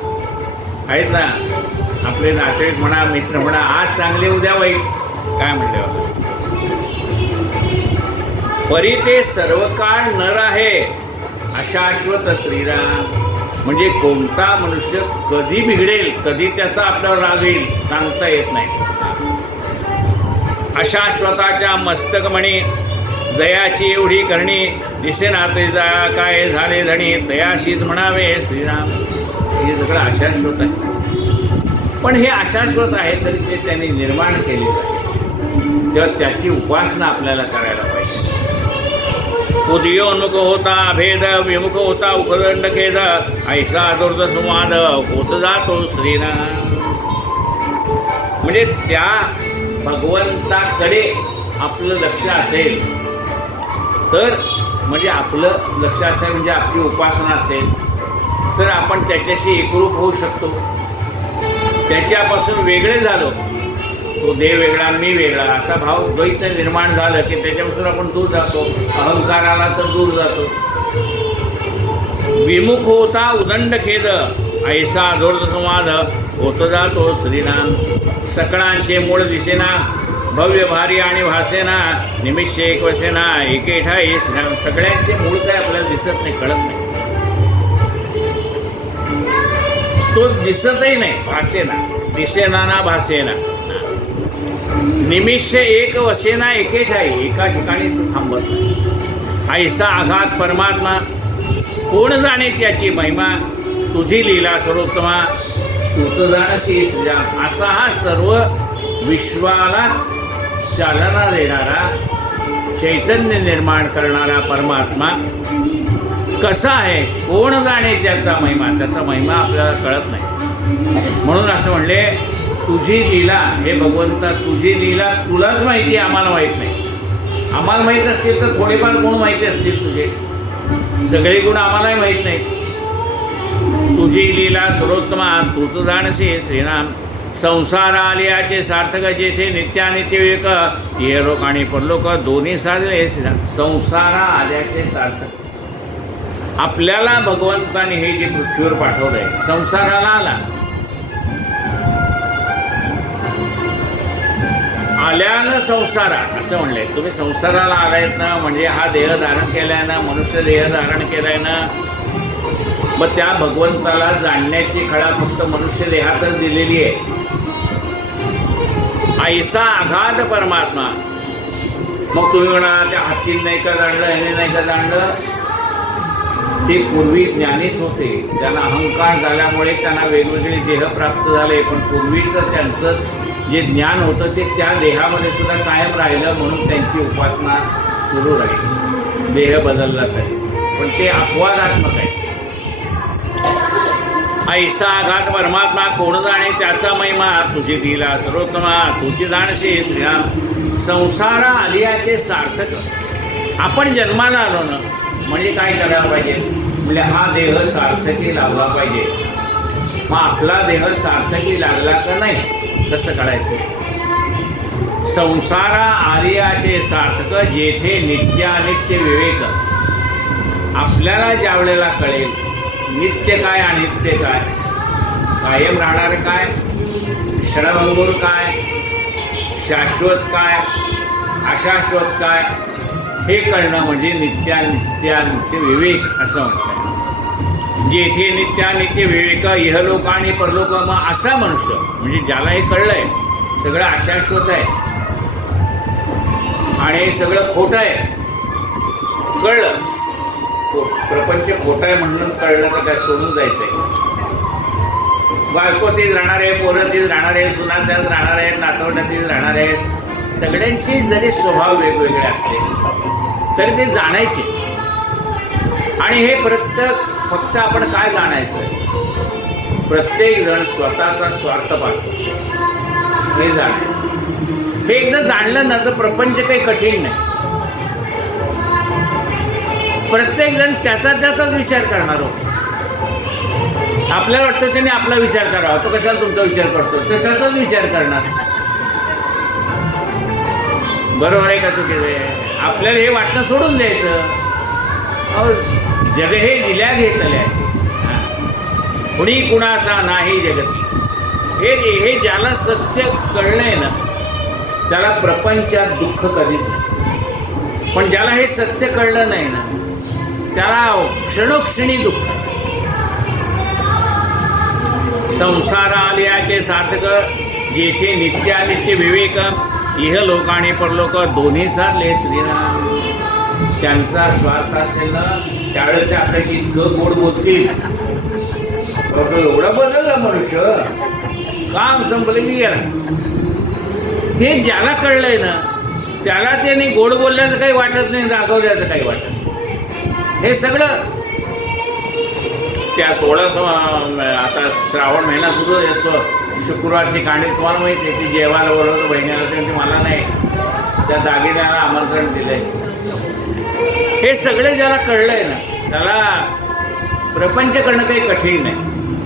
आहेत ना. आपले नातेवाईक म्हणा, मित्र म्हणा, आज चांगले उद्या वाईट. काय म्हणले बाबा, परी ते सर्व काळ नर आहे, अशाश्वत श्रीराम. म्हणजे कोणता मनुष्य कधी बिघडेल, कधी त्याचा आपल्यावर राग येईल सांगता येत नाही. अशाश्वताच्या मस्तकमणी, दयाची एवढी करणी. दिसेना तेजा काय झाले धणी, दयाशीच म्हणावे श्रीराम. हे सगळं अशाश्वत आहे, पण हे अशाश्वत आहे तरी ते त्यांनी निर्माण केले आहे, तेव्हा त्याची उपासना आपल्याला करायला पाहिजे. उदयोन्मुख होता भेद, विमुख होता उखदंड खेद. ऐसा दुर्द संवाद होत जातो श्रीराम. म्हणजे त्या भगवंताकडे आपलं लक्ष असेल तर, म्हणजे आपलं लक्ष असेल म्हणजे आपली उपासना असेल तर आपण त्याच्याशी एकरूप होऊ शकतो. त्याच्यापासून वेगळे झालो, तो देव वेगळा मी वेगळा असा भाव द्वैत निर्माण झालं की त्याच्यापासून आपण दूर जातो. अहंकाराला तर दूर जातो. विमुख होता उदंड खेद, ऐसा जोड संवाद होत जातो श्रीराम. सकळांचे मूळ दिसेना, भव्य भारी आणि भासेना. निमिष एक वसेना, एके ठाई श्रीराम. सगळ्यांचे मूळ काय आपल्याला दिसत नाही, कळत नाही. तो दिसतही नाही, भासेना. दिसेना ना भासेना. निमिष एक वसेना, एके ठाई. एका ठिकाणी तो थांबत नाही. ऐसा आघात परमात्मा कोण जाणे त्याची महिमा, तुझी लीला सर्वोत्तमा तूच जाणसी सृजा. असा हा सर्व विश्वाला चालना देणारा, चैतन्य निर्माण करणारा परमात्मा कसा आहे, कोण जाणे त्याचा महिमा. त्याचा महिमा आपल्याला कळत नाही. म्हणून असं म्हणले, तुझी लीला हे भगवंता, तुझी लीला तुलाच माहिती आहे, आम्हाला माहीत नाही. आम्हाला माहीत असतील तर थोडेफार गुण माहिती असतील तुझे, सगळे गुण आम्हालाही माहीत नाहीत. तुझी लीला सर्वोत्तमा तूच जाणसी श्रीराम. संसार आलियाचे सार्थक जेथे नित्यानित्य विवेक, इहलोक आणि परलोक दोन्ही साधले श्रीराम. संसारा आल्याचे सार्थक, आपल्याला भगवंताने हे जे पृथ्वीवर पाठवलंय, संसाराला आला, आल्यानं संसारा असं म्हणलंय. तुम्ही संसाराला आलायत ना, म्हणजे हा देह धारण केलाय ना, मनुष्य देह धारण केलाय ना, मग त्या भगवंताला जाणण्याची कळा फक्त मनुष्य देहातच दिलेली आहे. ऐसा आघात परमात्मा. मग तुम्ही म्हणा त्या हत्तीने नाही का जाणलं, ह्याने नाही का जाणलं, ते पूर्वी ज्ञानीच होते. त्यांना अहंकार झाल्यामुळे त्यांना वेगवेगळे देह प्राप्त झाले, पण पूर्वीचं त्यांचं जे ज्ञान होतं ते त्या देहामध्ये सुद्धा कायम राहिलं, म्हणून त्यांची उपासना सुरू राहील. देह बदललाच आहे, पण ते अपवादात्मक आहे. ऐसा आघात परमात्मा कोण जाणे त्याचा महिमा, तुझी लीला सर्वोत्तमा तुझी जाणशी श्रीराम. संसारा आलियाचे सार्थक. आपण जन्माला आलो ना, म्हणजे काय करायला पाहिजे, म्हणजे हा देह सार्थकी लागला पाहिजे. मग आपला देह सार्थकी लागला का नाही कसं कळायचं. संसारा आलियाचे सार्थक जेथे नित्यानित्य विवेक. आपल्याला ज्या वेळेला कळेल नित्य काय अनित्य काय, कायम राहणार काय, क्षणभंगूर काय, शाश्वत काय, अशाश्वत काय, हे कळणं म्हणजे नित्यानित्य विवेक असं म्हणतात. जेथे नित्यानित्य विवेक इहलोक आणि परलोक. मग असा मनुष्य म्हणजे ज्याला हे कळलंय सगळं अशाश्वत आहे आणि सगळं खोटं आहे, कळलं प्रपंच खोटा आहे म्हणून कळलं तर काय सोडून जायचंय. बायको तीच राहणार आहे, पोरं तीच राहणार आहे, सुना त्याच राहणार आहेत, नातवंड तीच राहणार आहेत. सगळ्यांची जरी स्वभाव वेगवेगळे असते तरी ते जाणायचे. आणि हे प्रत्येक फक्त आपण काय जाणायचं, प्रत्येक जण स्वतःचा स्वार्थ पाहतो हे जाणायचं. हे एकदा जाणलं ना तर प्रपंच काही कठीण नाही. प्रत्येक जण त्याचाच विचार करणार होतो. आपल्याला वाटतं त्याने आपला विचार करावा, तो कशाला तुमचा विचार करतो, तो त्याचाच विचार करणार. बरोबर आहे का चुकीचं? आपल्याला हे वाटणं सोडून द्यायचं. जग हे दिल्या घेतल्या, कुणी कुणाचा नाही जगती. हे ज्याला सत्य कळलंय ना त्याला प्रपंचात दुःख कधीच नाही. पण ज्याला हे सत्य कळलं नाही ना त्याला क्षणोक्षणी दुःख. संसार आलियाचे सार्थक जेथे नित्यानित्य विवेक, इहलोक आणि परलोक दोन्ही साधले श्रीराम. त्यांचा स्वार्थ असेल ना त्यावेळेस ते आपल्याशी इतकं गोड बोलतील. एवढं बदललं मनुष्य, काम संपलं की गेला. हे ज्याला कळलंय ना त्याला त्याने गोड बोलल्याचं काही वाटत नाही, दाखवल्याचं काही वाटत नाही. हे सगळं त्या 16 आता श्रावण महिना सुरू आहे. शुक्रवारची कांडी तुम्हाला माहिती आहे, ती जेवायला बोलवतं बहिणीला, त्यांनी मला नाही त्या दागिन्याला आमंत्रण दिलंय. हे सगळे ज्याला कळलंय ना त्याला प्रपंच करणं काही कठीण नाही.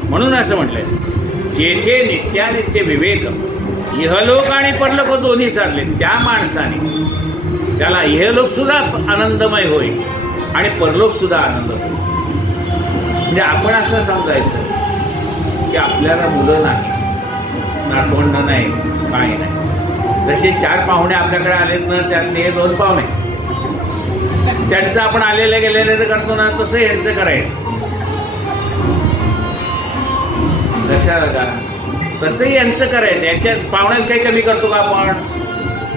म्हणून असं म्हटलंय, जेथे नित्यानित्य विवेक, इहलोक आणि परलोक दोन्ही साधले त्या माणसाने त्याला इहलोक सुद्धा आनंदमय होईल आणि परलोक सुद्धा आनंद होईल. म्हणजे आपण असं समजायचं की आपल्याला मुलं नाही, नातवंड नाही, काही नाही. जसे 4 पाहुणे आपल्याकडे आलेत ना त्यातले हे 2 पाहुणे, त्यांचं आपण आलेले गेलेले तर करतो ना तसं यांचं करायचं. लक्षात का? तसंही यांचं करायचं. यांच्या पाहुण्यात काही कमी करतो का आपण?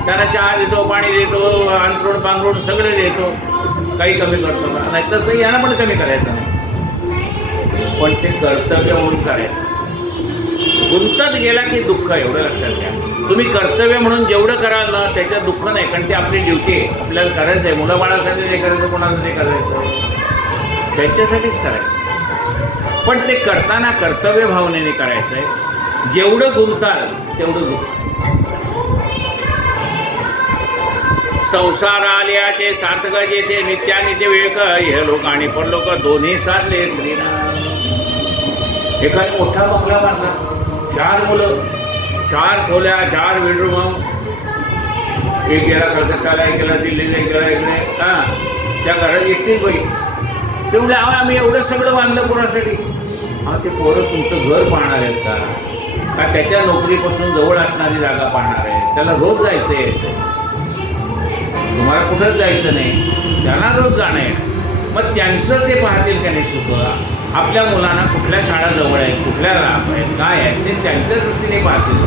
त्यांना चहा देतो, पाणी देतो, अंथरूण पांघरूण सगळे देतो. काही कमी करतो का? नाही तसं यांना पण कमी करायचं नाही, पण ते कर्तव्य म्हणून करायचं. गुंतत गेला की दुःख, एवढं लक्षात घ्या. तुम्ही कर्तव्य म्हणून जेवढं कराल ना त्याच्यात दुःख नाही, कारण ती आपली ड्युटी आहे, आपल्याला करायचं आहे. मुलं बाळासाठी जे करायचं, कोणाचं ते करायचं, त्यांच्यासाठीच करायचं. पण ते करताना कर्तव्य भावनेने करायचं आहे. जेवढं गुंताल तेवढं दुःख. संसार आल्याचे सार्थक जेथे नित्यानित्य विवेक, हे लोक आणि परलोक दोन्ही साधले श्रीराम. एखादी मोठा बंगला बांधला, 4 मुलं, 4 खोल्या, 4 बेडरूम, एक गेला कलकत्ताला, एक गेला दिल्लीला, एक गेला इकडे. त्या घरात एकटीच बाई. ते म्हणजे आम्ही एवढं सगळं बांधलं कोणासाठी? ते पोरं तुमचं घर पाहणार आहेत का त्याच्या नोकरीपासून जवळ असणारी जागा पाहणार आहे? त्याला रोज जायचं यायचं, तुम्हाला कुठंच जायचं नाही, त्यांना रोज जाणं आहे. मग त्यांचं ते पाहतील का नाही सुख? आपल्या मुलांना कुठल्या शाळा जवळ आहेत, कुठल्या लाभ आहेत, काय आहे ते त्यांच्या दृष्टीने पाहतील.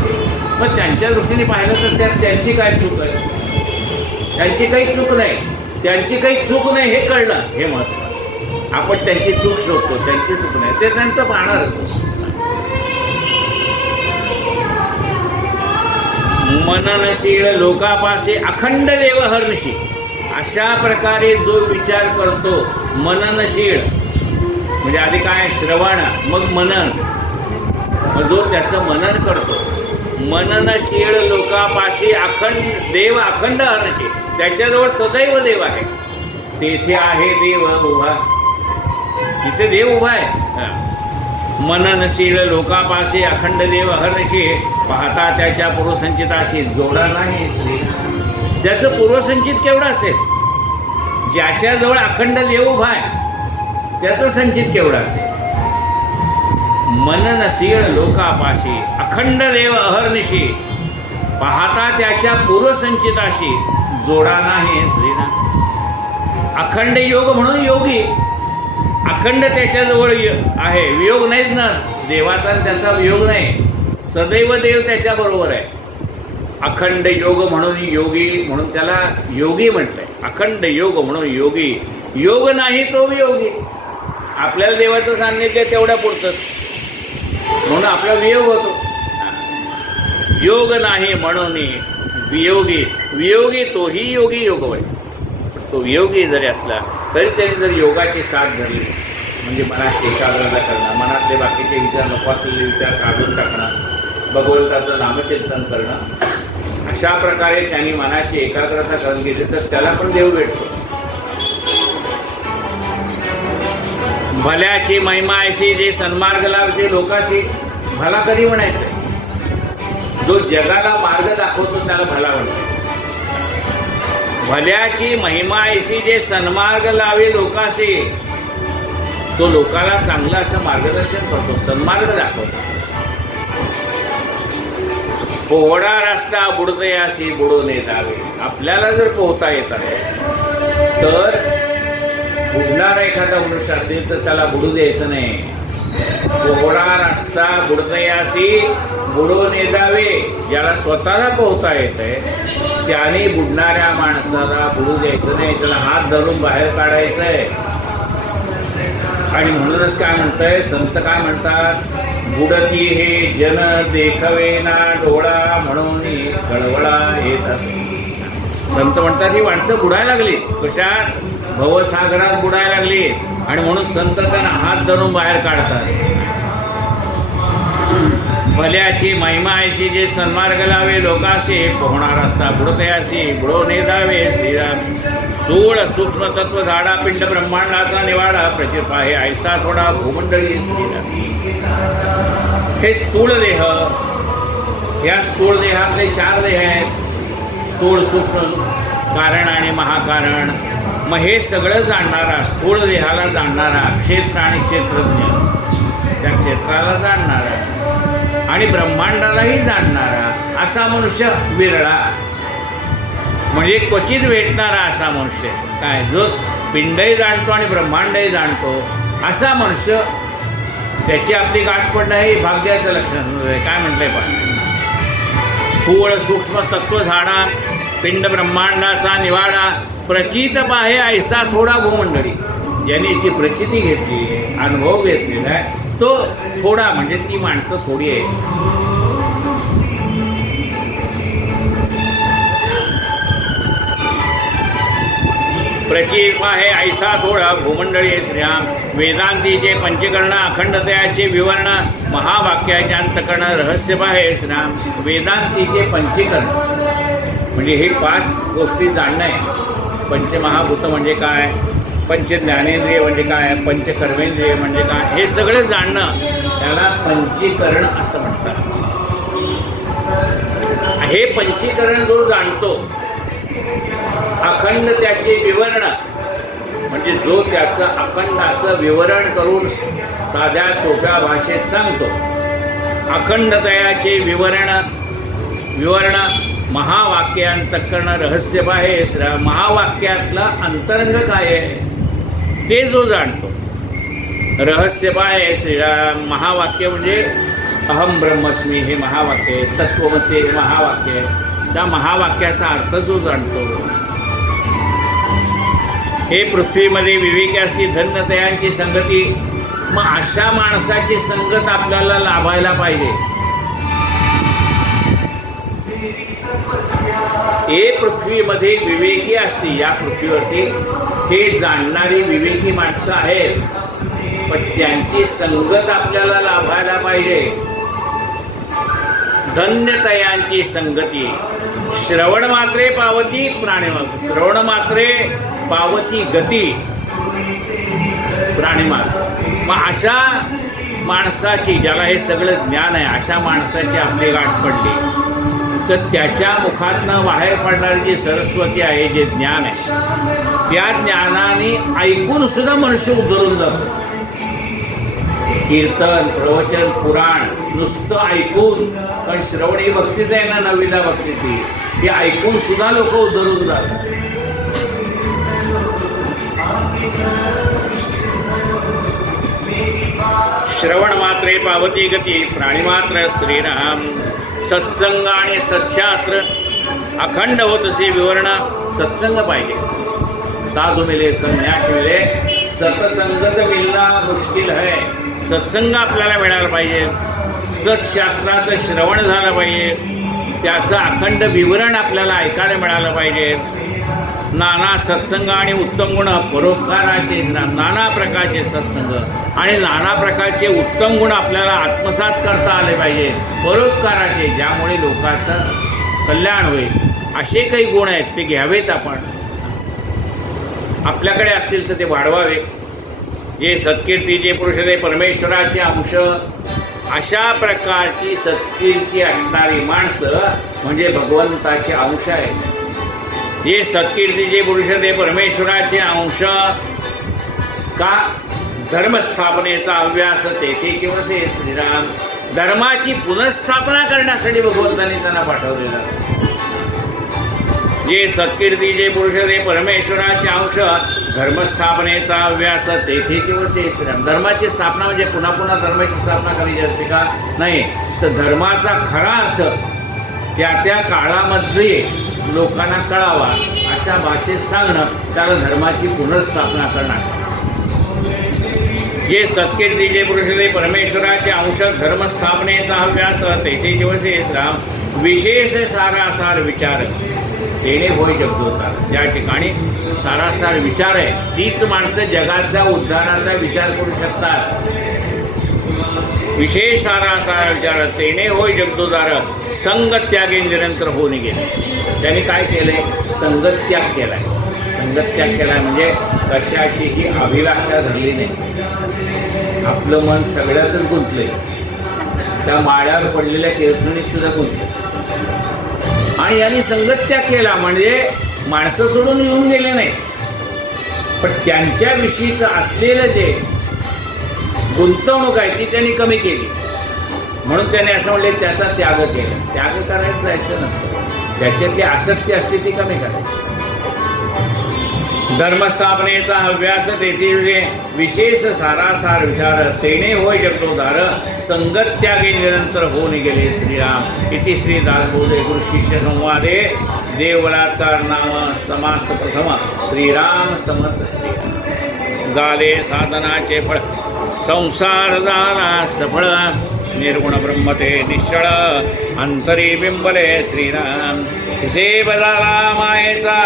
मग त्यांच्या दृष्टीने पाहिलं तर त्यात त्यांची काय चूक आहे? त्यांची काही चूक नाही. त्यांची काही चूक नाही हे कळलं, हे महत्त्वाचं. आपण त्यांची चूक शोधतो, त्यांची चूक नाही, ते त्यांचं पाहणार. मननशील लोकापासे अखंड देव हर्षी. अशा प्रकारे जो विचार करतो, मननशील म्हणजे आधी काय? श्रवण, मग मनन. मग जो त्याचं मनन करतो, मननशील लोकापाशी अखंड देव अखंड हर्षी. त्याच्याजवळ सदैव देव आहे. तेथे आहे देव उभा, तिथे देव उभा आहे. मननशील लोकापाशी अखंड देव हर्षी, पाहता त्याच्या पूर्वसंचिताशी जोडा नाही श्री. ज्याचं पूर्वसंचित केवढं असेल, ज्याच्याजवळ अखंड देव उभा आहे, त्याचं संचित केवढं असेल. मननशील लोकापाशी अखंड देव अहर्निशी, पाहता त्याच्या पूर्वसंचिताशी जोडा नाही श्रीनाथ. अखंड योग म्हणून योगी, अखंड त्याच्याजवळ आहे, वियोग नाहीच ना देवाचा, त्याचा वियोग नाही. सदैव देव त्याच्या बरोबर आहे. अखंड योग म्हणून योगी, म्हणून त्याला योगी म्हटलंय. अखंड योग म्हणून योगी. योग नाही तो वियोगी. आपल्याला देवाचं सान्निध्य तेवढ्या पुरतं, म्हणून आपला वियोग होतो. योग नाही म्हणून वियोगी. वियोगी तोही योगी योग होय. तो वियोगी जरी असला तरी त्याने जर योगाची साथ धरली, म्हणजे मनाची एकाग्रता करणं, मनातले बाकीचे विचार, नको असलेले विचार काढून टाकणं, भगवंताचं नामचिंतन करणं, अशा प्रकारे त्यांनी मनाची एकाग्रता करून घेतली तर त्याला पण देव भेटतो. भल्याची महिमा ऐशी जे सन्मार्ग लाभते लोकाशी. भला कधी म्हणायचं? जो जगाला मार्ग दाखवतो त्याला भला म्हणतो. भल्याची महिमा ऐशी जे सन्मार्ग लावे लोकाशी, तो लोकाला चांगलं असं मार्गदर्शन करतो, सन्मार्ग दाखवतो. पोहडा रस्ता बुडदयाशी बुडून येतावे. आपल्याला जर पोहता येत आहे तर बुडणारा एखादा मनुष्य असेल तर त्याला बुडू द्यायचं नाही. पोहडा रस्ता बुडदयाशी बुडून येतावे. ज्याला स्वतःला पोहता येत आहे त्याने बुडणाऱ्या माणसाला बुडू द्यायचं नाही, त्याला हात धरून बाहेर काढायचं आहे. आणि म्हणूनच काय म्हणतंय संत, काय म्हणतात? बुडती हे जन देखवेना डोळा, म्हणून कळवळा येत असे. संत म्हणतात ही माणसं बुडायला लागली. कशात? भवसागरात बुडायला लागली. आणि म्हणून संत त्यांना हात धरून बाहेर काढतात. भल्याची महिमा ऐशी जे सन्मार्ग लावे लोकाशी, पोहणार असता बुडतयाशी बुडवणे जावे श्रीराम. स्थूळ सूक्ष्म तत्व झाडा पिंड ब्रह्मांडाचा निवाडा, प्रचित आहे ऐसा थोडा भूमंडळी श्रीराम. हे स्थूळ देह, या स्थूळ देहातले 4 देह आहेत. स्थूळ, सूक्ष्म, कारण आणि महाकारण. मग हे सगळं जाणणारा, स्थूळ देहाला जाणणारा, क्षेत्र आणि क्षेत्रज्ञ, त्या क्षेत्राला जाणणारा आणि ब्रह्मांडालाही जाणणारा असा मनुष्य विरळा. म्हणजे क्वचित भेटणारा असा मनुष्य. काय? जो पिंडही जाणतो आणि ब्रह्मांडही जाणतो असा मनुष्य, त्याची आपली गाठ पडणं हे भाग्याचं लक्षण. काय म्हटलंय? पण स्थूळ सूक्ष्म तत्व झाडा पिंड ब्रह्मांडाचा निवाडा, प्रचित पाहे ऐसा थोडा भूमंडळी. ज्यांनी याची प्रचिती घेतली, अनुभव घेतलेला आहे, तो थोडा म्हणजे ती माणसं थोडी आहे. प्रचित पाहे ऐसा थोडा भूमंडळी श्रीराम. वेदांतीचे पंचकर्ण अखंडतेचे विवरण महावाक्याच्या अंतकरण रहस्य पाहे श्रीराम. वेदांतीचे पंचीकरण म्हणजे हे 5 गोष्टी जाणणं आहे. पंचमहाभूत म्हणजे काय, पंच ज्ञानेंद्रिय म्हणजे काय, पंचकर्मेंद्रिय म्हणजे काय, हे सगळं जाणणं त्याला पंचीकरण असं म्हणतात. हे पंचीकरण जो जाणतो, अखंड त्याचे विवरण म्हणजे जो त्याचं अखंड असं विवरण करून साध्या सोप्या भाषेत सांगतो. अखंडतयाचे विवरण महावाक्यांतकरण रहस्य पाहे. महावाक्यातलं अंतरंग काय आहे ते जो जाणतो. रहस्य पाहे श्रीराम. महावाक्य म्हणजे अहम ब्रह्मस्मी हे महावाक्य आहे, तत्वमसी हे महावाक्य आहे. त्या महावाक्याचा अर्थ जो जाणतो. हे पृथ्वीमध्ये विवेकी असती धन्यतयांची संगती. मग अशा माणसाची संगत आपल्याला लाभायला पाहिजे. हे पृथ्वीमध्ये विवेकी असती, या पृथ्वीवरती हे जाणणारी विवेकी माणसं आहेत, पण त्यांची संगत आपल्याला लाभायला पाहिजे. धन्यतयांची संगती. श्रवण मात्रे पावती प्राणिमात्र. श्रवण मात्रे पावती गती प्राणिमात्र. मग अशा माणसाची, ज्याला हे सगळं ज्ञान आहे, अशा माणसाची आपली गाठ पडली तर त्याच्या मुखातनं बाहेर पडणारी जी सरस्वती आहे, जे ज्ञान आहे, त्या ज्ञानाने ऐकून सुद्धा मनुष्य उतरून जातो. कीर्तन, प्रवचन, पुराण नुसतं ऐकून, पण श्रवण ही भक्तीच आहे ना, नवविधा भक्ती ती ऐकून सुद्धा लोक उतरून जातात. श्रवण मात्रे पावती गती प्राणिमात्र श्रीराम. सत्संग आणि सत्शास्त्र अखंड होत असे विवरण. सत्संग पाहिजे. साधू मिले संन्यास मिले, सत्संगत मिलना मुश्किल है. सत्संग आपल्याला मिळायला पाहिजे. सत्शास्त्राचं श्रवण झालं पाहिजे. त्याचं अखंड विवरण आपल्याला ऐकायला मिळालं पाहिजे. नाना सत्संग आणि उत्तम गुण परोपकाराचे. नाना प्रकारचे सत्संग आणि नाना प्रकारचे उत्तम गुण आपल्याला आत्मसात करता आले पाहिजे. परोपकाराचे, ज्यामुळे लोकांचं कल्याण होईल, असे काही गुण आहेत ते घ्यावेत. आपण आपल्याकडे असतील तर ते वाढवावे. जे सत्कीर्तीचे पुरुष ते परमेश्वराचे अंश. अशा प्रकारची सत्कीर्ती असणारी माणसं म्हणजे भगवंताचे अंश आहेत. हे सत्कीर्तीचे पुरुष ते परमेश्वराचे अंश. का? धर्मस्थापनेचा अभ्यास तेथे किंवसे श्रीराम. धर्माची पुनर्स्थापना करण्यासाठी भगवंतांनी त्यांना पाठवलेला. जे सत्कीर्तीचे पुरुष ते परमेश्वराचे अंश. धर्मस्थापनेचा अभ्यास तेथे किंवसे श्रीराम. धर्माची स्थापना म्हणजे पुन्हा पुन्हा धर्माची स्थापना करायची असते का? नाही. तर धर्माचा खरा अर्थ त्या त्या काळामध्ये लोकांना कळावा अशा भाषेत सांगणं, त्याला धर्माची पुनर्स्थापना करणं. जे सत्कीर्तीचे पुरुष ते परमेश्वराचे अंश. धर्मस्थापनेचा अभ्यास तेथे दिवसे राम. विशेष सारासार विचार तेणे होय जगदोतार. ज्या ठिकाणी सारासार विचार आहे तीच माणसं जगाचा उद्धाराचा विचार करू शकतात. विशेष सारासार विचार तेणे होय जगदोतार. संगत्यागे निरंतर होऊन गेले. त्यांनी काय केलंय? संगत्याग केलाय. संगत्याग केलाय म्हणजे कशाचीही अभिलाषा धरली नाही. आपलं मन सगळ्यातच गुंतलंय. त्या माळ्यावर पडलेल्या केसणीत सुद्धा गुंतलं. आणि यांनी संगत्याग केला म्हणजे माणसं सोडून येऊन गेले नाही, पण त्यांच्याविषयीचं असलेलं जे गुंतवणूक आहे ती त्यांनी कमी केली. म्हणून त्याने असं म्हणले त्याचा त्याग केला. त्याग करायला जायचं नसतं. त्याच्यातली आसक्ती असते ती कमी करायची. धर्मस्थापनेचा अभ्यास तेथे विशेष सारासार विचार तेने होय जगतोधार संगत त्यागे निरंतर होऊन गेले श्रीराम इति श्री दासबोधे गुरु शिष्य संवादे देवबलात्कार नाम समास प्रथम श्रीराम समर्थ श्रीराम गाले साधनाचे फळ संसार झाला सफळ निर्गुण ब्रह्मते निश्चळ अंतरी बिंबले श्रीराम हिसेब झाला मायेचा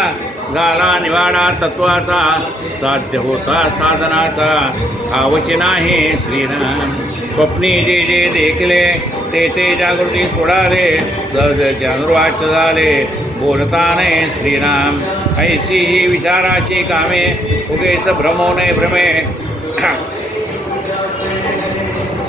झाला निवाडा तत्वाचा साध्य होता साधनाचा आवची नाही श्रीराम स्वप्नी जे जे देखले ते ते जागृती सोडाले सहज जानवाच झाले बोलता नाही श्रीराम ऐशी ही विचाराची कामे उगेच भ्रमो नाही भ्रमे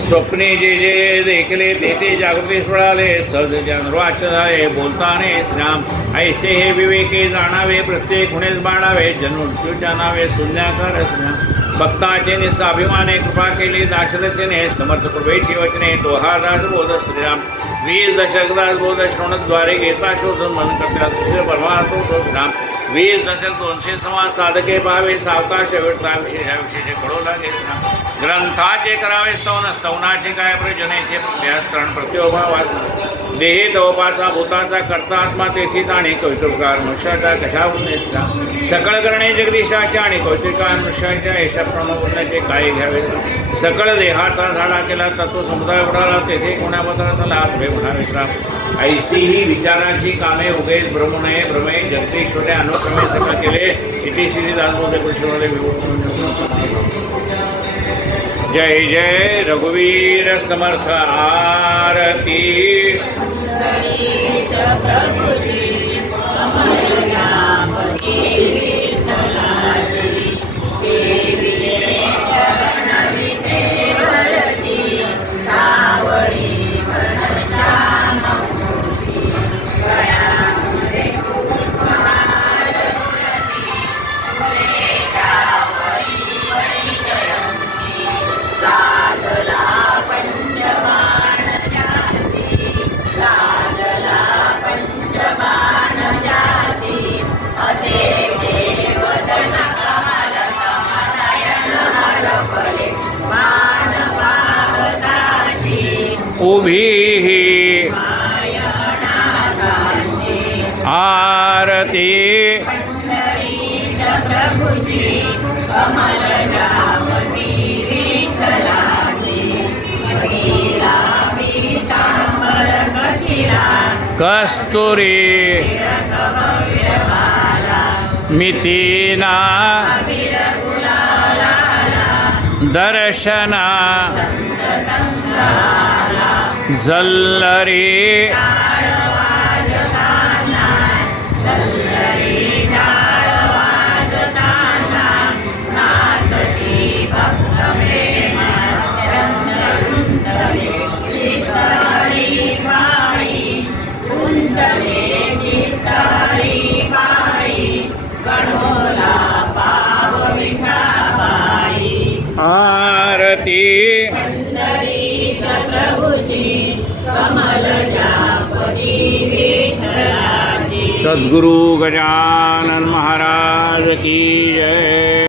स्वप्ने जे जे देखले ते ते जागृती सोडाले सहज जानवाच झाले बोलता नाही श्रीराम ऐसे हे विवेके जाणावे प्रत्येक गुणेच बाळावे जन्मृत्यू जाणावे शून्याकार श्रीराम भक्ताचे निस्साभिमाने कृपा केली दाशरथीने समर्थ कृपेची वचने तो हा दासबोध श्रीराम 20 दशक दासबोध श्रवणद्वारे घेता शोधून मन करतात परमार्थ तो श्रीराम 20 दशक 200 समाज साधके पाहावे सावकाश वेळता विशेष कळू लागे श्रीराम ग्रंथाचे करावे स्तवन स्तवनाचे काय प्रयोजनेचे अभ्यासकरण प्रत्योभावात देहे तवपाचा भूताचा कर्ता आत्मा तेथीच आणि कौतुकार मनुष्याचा कशावरून नेसला सकळ करणे जगदीशाच्या आणि कौतुकार मनुष्याच्या यशा प्रणवण्याचे काय घ्यावे सकळ देहाचा झाडा केला तत्व समुदाय उडाला तेथे कोणा पत्राचा लाभ हे म्हणावे श्राम ऐशी ही विचारांची कामे उगेच भ्रम नये भ्रमे जगदीश्वरे अनुक्रमे सकळ केले इति श्री दासबोधे कृष्णवाले जय जय रघुवीर समर्थ आरती उभी आरती कस्तुरी मितीना दर्शना जल्लरी आरती सद्गुरु गजानन महाराज की जय।